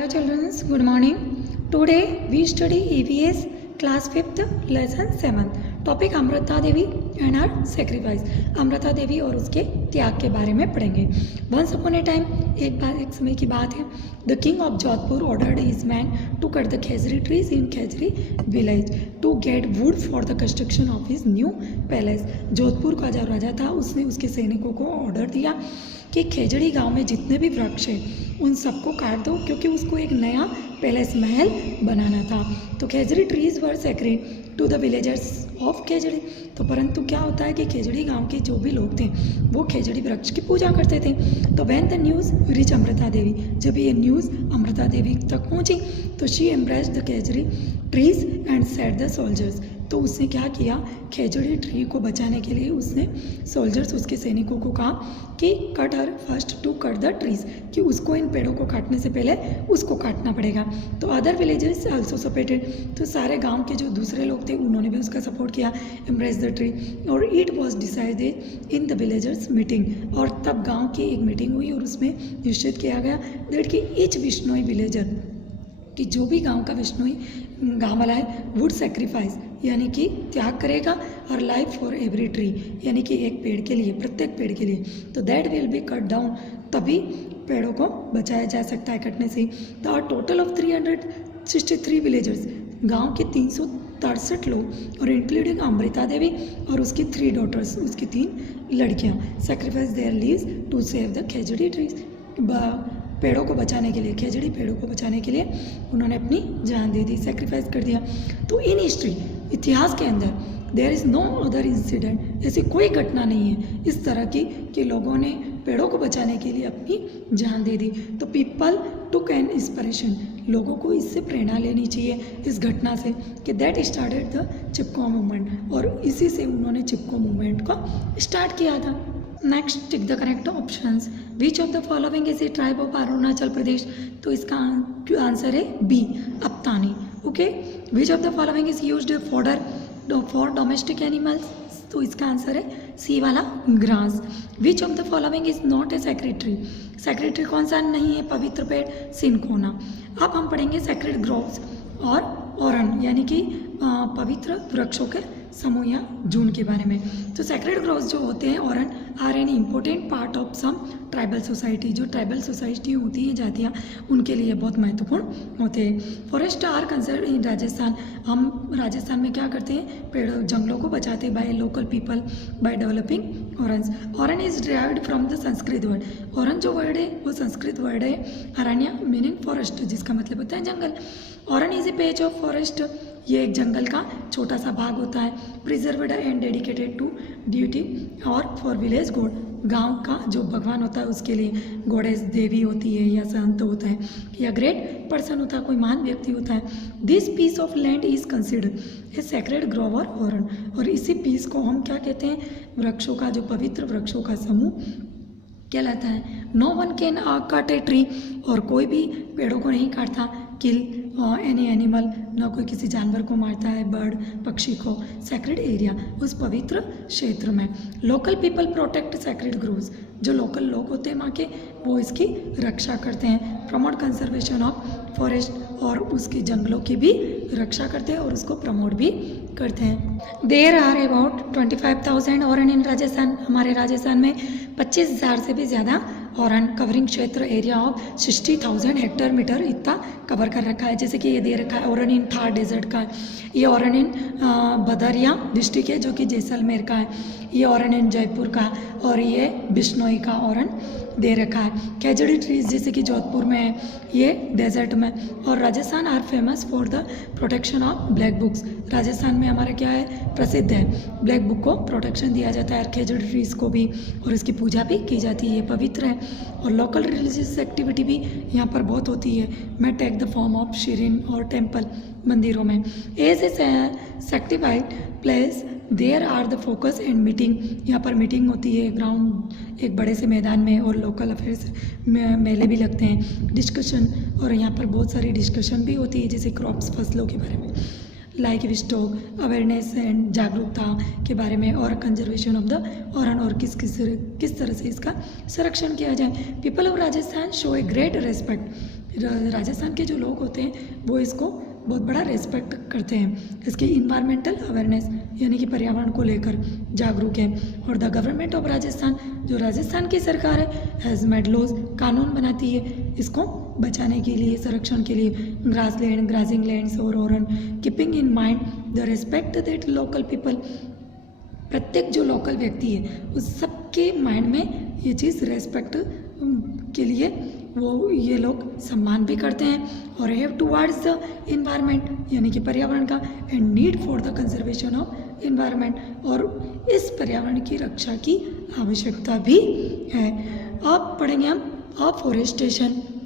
Hello children, good morning. Today we study EVS class 5th lesson 7th. Topic Amrita Devi and her sacrifice. Amrita Devi और उसके त्याग के बारे में पढ़ेंगे. वंस अपॉन ए टाइम, एक समय की बात है, the king of Jodhpur ordered his man to cut the khejri trees in Khejri village to get wood for the construction of his new palace. Jodhpur का जो राजा था उसने उसके सैनिकों को ऑर्डर दिया कि खेजड़ी गांव में जितने भी वृक्ष हैं उन सबको काट दो, क्योंकि उसको एक नया पैलेस महल बनाना था. तो khejri trees were sacred to the villagers of Khejri. तो परंतु क्या होता है कि खेजड़ी गांव के जो भी लोग थे वो खेजड़ी वृक्ष की पूजा करते थे. तो when the news reach Amrita Devi, जब ये न्यूज़ अमृता देवी तक पहुंची तो she embraced the khejri trees and set the soldiers. तो उसने क्या किया, खेजड़ी ट्री को बचाने के लिए उसने सोल्जर्स, उसके सैनिकों को कहा कि cut her first to cut the trees, कि उसको इन पेड़ों को काटने से पहले उसको काटना पड़ेगा. तो अदर विलेजेस आल्सो सपोर्टेड. तो सारे गांव के जो दूसरे लोग थे उन्होंने भी उसका सपोर्ट किया, एम्ब्रेस द ट्री. और it was decided in the villagers meeting. और तब गाँव की एक मीटिंग हुई और उसमें निश्चित किया गया दैट कि ईच विश्नोई विलेजर, कि जो भी गांव का विश्नोई गाँव वाला है, वुड सेक्रीफाइस यानी कि त्याग करेगा, और लाइफ फॉर एवरी ट्री यानी कि एक पेड़ के लिए, प्रत्येक पेड़ के लिए. तो that will be cut down, तभी पेड़ों को बचाया जा सकता है कटने से. द टोटल ऑफ 363 विलेजर्स, गांव के 363 लोग और इंक्लूडिंग अमृता देवी और उसकी 3 डॉटर्स, उसकी 3 लड़कियां, sacrifice their lives to save the khejri trees. पेड़ों को बचाने के लिए, खेजड़ी पेड़ों को बचाने के लिए उन्होंने अपनी जान दे दी, सेक्रीफाइस कर दिया. तो इन हिस्ट्री, इतिहास के अंदर, there is no other incident, ऐसी कोई घटना नहीं है इस तरह की कि लोगों ने पेड़ों को बचाने के लिए अपनी जान दे दी. तो पीपल टुक एन इंस्पिरेशन, लोगों को इससे प्रेरणा लेनी चाहिए इस घटना से, कि that started the Chipko movement, और इसी से उन्होंने चिपको मूवमेंट को स्टार्ट किया था. Next, tick the correct options. Which of the following is a tribe of Arunachal Pradesh. तो इसका आंसर है B, Apatani. Okay. Which of the following is used for domestic animals. तो इसका आंसर है सी वाला, grass. Which of the following is not a secretary. Secretary कौन सा नहीं है पवित्र पेड़, सिनकोना. अब हम पढ़ेंगे सेक्रेड ग्रोव्स और ओरन यानी कि पवित्र वृक्षों के समूह या झुंड के बारे में. तो सेक्रेड ग्रोव्स जो होते हैं, oran, are an important part of some tribal society. जो ट्राइबल सोसाइटी होती है, जातियाँ, उनके लिए बहुत महत्वपूर्ण होते हैं. Forest are concern in Rajasthan. हम राजस्थान में क्या करते हैं, पेड़ जंगलों को बचाते हैं by local people by developing orange. Auñón is derived from the Sanskrit word. Auñón जो वर्ड है वो संस्कृत वर्ड है अरण्य, मीनिंग फॉरेस्ट, जिसका मतलब होता है जंगल. Oran is a page of forest, ये एक जंगल का छोटा सा भाग होता है. Preserved and dedicated to duty or for village god. गांव का जो भगवान होता है उसके लिए गॉडेस देवी होती है या संत होता है या ग्रेट पर्सन होता है, कोई महान व्यक्ति होता है. This piece of land is considered a sacred grove और ऑरन. और इसी पीस को हम क्या कहते हैं, वृक्षों का, जो पवित्र वृक्षों का समूह कहलाता है. No one can cut a tree, और कोई भी पेड़ों को नहीं काटता. किल एनी एनिमल, ना कोई किसी जानवर को मारता है, बर्ड, पक्षी को. सेक्रेड एरिया, उस पवित्र क्षेत्र में. Local people protect sacred groves, जो लोकल लोग होते हैं वहाँ के, वो इसकी रक्षा करते हैं. प्रमोट कंजर्वेशन ऑफ फॉरेस्ट, और उसके जंगलों की भी रक्षा करते हैं और उसको प्रमोट भी करते हैं. देर आर अबाउट 25,000 ऑरन इन राजस्थान. हमारे राजस्थान में 25,000 से भी ज़्यादा ऑरन, कवरिंग क्षेत्र एरिया ऑफ 60,000 हेक्टेयर मीटर इतना कवर कर रखा है. जैसे कि ये दे रखा है ऑरन इन थार डेजर्ट का, ये ऑरन इन बदरिया डिस्ट्रिक्ट है जो कि जैसलमेर का है, ये ऑरन इन जयपुर का, और ये बिश्नोई का ऑरन दे रखा है. खेजड़ी ट्रीज जैसे कि जोधपुर में है, ये डेजर्ट में. और Rajasthan are famous for the protection of black bucks. Rajasthan में हमारा क्या है, प्रसिद्ध है, ब्लैक बुक को प्रोटेक्शन दिया जाता है, खेजड़ी ट्रीज को भी, और इसकी पूजा भी की जाती है, पवित्र है. और लोकल रिलीजियस एक्टिविटी भी यहाँ पर बहुत होती है. मैं take the form of shrine or temple, मंदिरों में. As a sanctified place there are the focus and meeting. यहाँ पर मीटिंग होती है ग्राउंड, एक बड़े से मैदान में, और लोकल अफेयर्स मेले भी लगते हैं, डिस्कशन, और यहाँ पर बहुत सारी डिस्कशन भी होती है, जैसे क्रॉप्स, फसलों के बारे में, लाइक स्टॉक, अवेयरनेस एंड जागरूकता के बारे में, और कंजर्वेशन ऑफ द ऑरन, और किस तरह से इसका संरक्षण किया जाए. People of Rajasthan show a great respect Rajasthan के जो लोग होते हैं वो इसको बहुत बड़ा रेस्पेक्ट करते हैं। इसके इन्वायरमेंटल अवेयरनेस यानी कि पर्यावरण को लेकर जागरूक है। और द गवर्नमेंट ऑफ राजस्थान, जो राजस्थान की सरकार है, हैज़ मेड लॉज, कानून बनाती है इसको बचाने के लिए, संरक्षण के लिए। ग्रास लैंड, ग्रासिंग लैंड्स और Auñón, keeping in mind the respect that local people, प्रत्येक जो लोकल व्यक्ति है उस सबके माइंड में ये चीज़ रेस्पेक्ट के लिए वो ये लोग सम्मान भी करते हैं। और हैव टुवर्ड्स द इन्वायरमेंट यानी कि पर्यावरण का, and need for the conservation of environment, और इस पर्यावरण की रक्षा की आवश्यकता भी है। अब पढ़ेंगे हम अफॉरेस्टेशन।